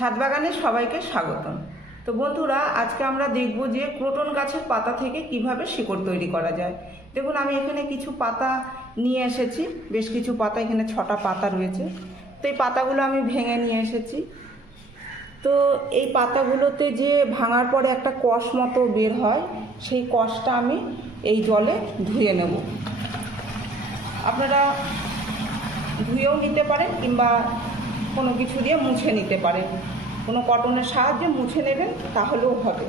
ছাদ বাগানে সবাইকে স্বাগতম। তো বন্ধুরা, আজকে আমরা দেখব যে ক্রোটন গাছের পাতা থেকে কিভাবে শিকড় তৈরি করা যায়। দেখুন, আমি এখানে কিছু পাতা নিয়ে এসেছি, বেশ কিছু পাতা, এখানে 6টা পাতা রয়েছে। তো এই পাতাগুলো আমি ভেঙে নিয়ে এসেছি। তো এই পাতাগুলোতে যে ভাঙার পরে একটা কষ মতো বের হয়, সেই কষটা আমি এই জলে ধুয়ে নেব। আপনারা ধুয়েও নিতে পারেন কিংবা কোনো কিছু দিয়ে মুছে নিতে পারেন, কোনো কটনের সাহায্যে মুছে নেবেন, তাহলেও হবে।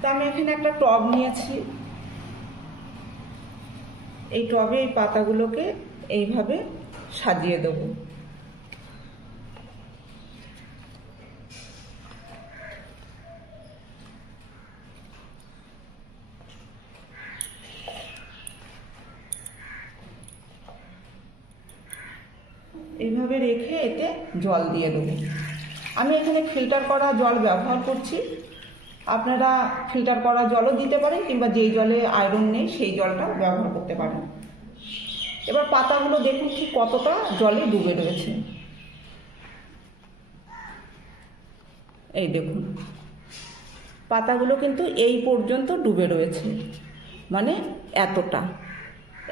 তো আমি এখানে একটা টব নিয়েছি, এই টবে এই পাতাগুলোকে এইভাবে সাজিয়ে দেব। এইভাবে রেখে এতে জল দিয়ে দেবো। আমি এখানে ফিল্টার করা জল ব্যবহার করছি, আপনারা ফিল্টার করা জলও দিতে পারেন কিংবা যেই জলে আয়রন নেই সেই জলটা ব্যবহার করতে পারেন। এবার পাতাগুলো দেখুন ঠিক কতটা জলে ডুবে রয়েছে। এই দেখুন, পাতাগুলো কিন্তু এই পর্যন্ত ডুবে রয়েছে, মানে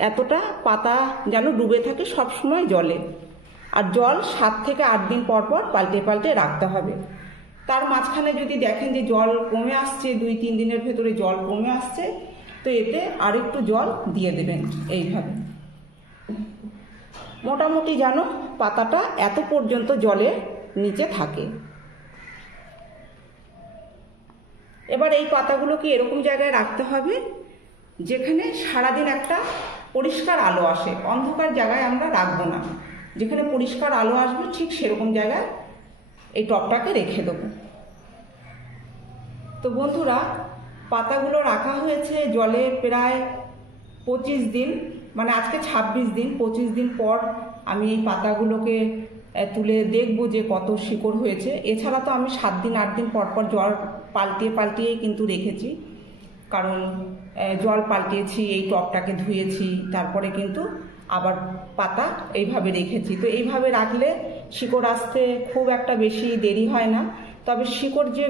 এতটা পাতা যেন ডুবে থাকে সব সময় জলে। আর জল 7 থেকে 8 দিন পর পর পাল্টে পাল্টে রাখতে হবে। তার মাঝখানে যদি দেখেন যে জল কমে আসছে, 2-3 দিনের ভেতরে জল কমে আসছে, তো এতে আরেকটু জল দিয়ে দেবেন। এইভাবে মোটামুটি যেন পাতাটা এত পর্যন্ত জলের নিচে থাকে। এবার এই পাতাগুলোকে এরকম জায়গায় রাখতে হবে যেখানে সারাদিন একটা পরিষ্কার আলো আসে। অন্ধকার জায়গায় আমরা রাখবো না, যেখানে পরিষ্কার আলো আসবে ঠিক সেরকম জায়গায় এই টবটাকে রেখে দেবো। তো বন্ধুরা, পাতাগুলো রাখা হয়েছে জলে প্রায় 25 দিন, মানে আজকে 26 দিন। 25 দিন পর আমি এই পাতাগুলোকে তুলে দেখব যে কত শিকড় হয়েছে। এছাড়া তো আমি 7 দিন 8 দিন পর পর জল পাল্টিয়েই কিন্তু রেখেছি, কারণ জল পাল্টিয়েছি, এই টবটাকে ধুয়েছি, তারপরে কিন্তু আবার পাতা এইভাবে রেখেছি। তো এইভাবে রাখলে শিকড় আসতে খুব একটা বেশি দেরি হয় না। তবে শিকড় যে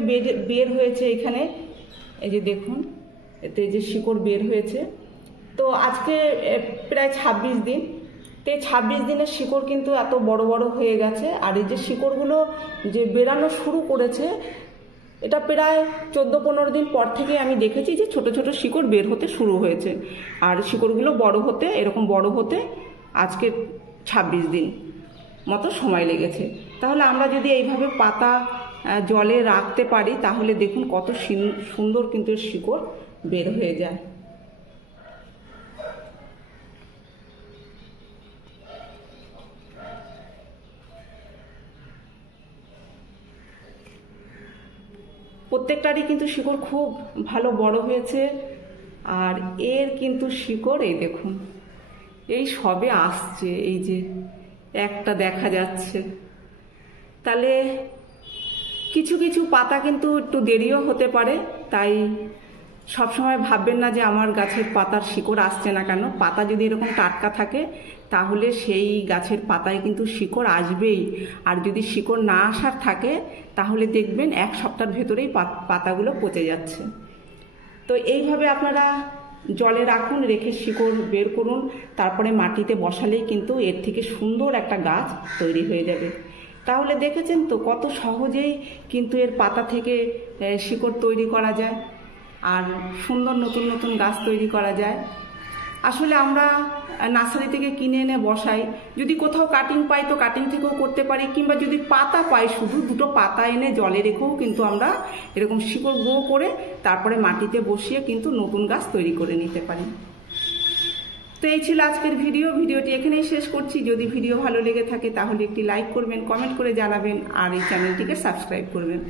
বের হয়েছে এখানে, এই যে দেখুন, এতে যে শিকড় বের হয়েছে, তো আজকে প্রায় 26 দিন। তো 26 দিনের শিকড় কিন্তু এত বড় বড় হয়ে গেছে। আর এই যে শিকড়গুলো যে বেরানো শুরু করেছে, এটা প্রায় 14-15 দিন পর থেকে আমি দেখেছি যে ছোট ছোট শিকড় বের হতে শুরু হয়েছে। আর শিকড়গুলো এরকম বড় হতে আজকে 26 দিন মতো সময় লেগেছে। তাহলে আমরা যদি এইভাবে পাতা জলে রাখতে পারি, তাহলে দেখুন কত সুন্দর কিন্তু শিকড় বের হয়ে যায়। প্রত্যেকটারই কিন্তু শিকড় খুব ভালো বড় হয়েছে। আর এর কিন্তু শিকড় এই দেখুন, এই সবে আসছে, এই যে একটা দেখা যাচ্ছে। তাহলে কিছু কিছু পাতা কিন্তু একটু দেরিও হতে পারে, তাই সবসময় ভাববেন না যে আমার গাছের পাতার শিকড় আসছে না কেন। পাতা যদি এরকম টাটকা থাকে তাহলে সেই গাছের পাতায় কিন্তু শিকড় আসবেই। আর যদি শিকড় না আসার থাকে তাহলে দেখবেন 1 সপ্তাহের ভেতরেই পাতাগুলো পচে যাচ্ছে। তো এইভাবে আপনারা জলে রাখুন, রেখে শিকড় বের করুন, তারপরে মাটিতে বসালেই কিন্তু এর থেকে সুন্দর একটা গাছ তৈরি হয়ে যাবে। তাহলে দেখেছেন তো কত সহজেই কিন্তু এর পাতা থেকে শিকড় তৈরি করা যায় আর সুন্দর নতুন নতুন গাছ তৈরি করা যায়। আসলে আমরা নার্সারি থেকে কিনে এনে বসাই, যদি কোথাও কাটিং পাই তো কাটিং থেকেও করতে পারি, কিংবা যদি পাতা পাই শুধু 2টো পাতা এনে জলে রেখেও কিন্তু আমরা এরকম শিকড় গ্রো করে তারপরে মাটিতে বসিয়ে কিন্তু নতুন গাছ তৈরি করে নিতে পারি। তো এই ছিল আজকের ভিডিওটি এখানেই শেষ করছি। যদি ভিডিও ভালো লেগে থাকে তাহলে একটি লাইক করবেন, কমেন্ট করে জানাবেন আর এই চ্যানেলটিকে সাবস্ক্রাইব করবেন।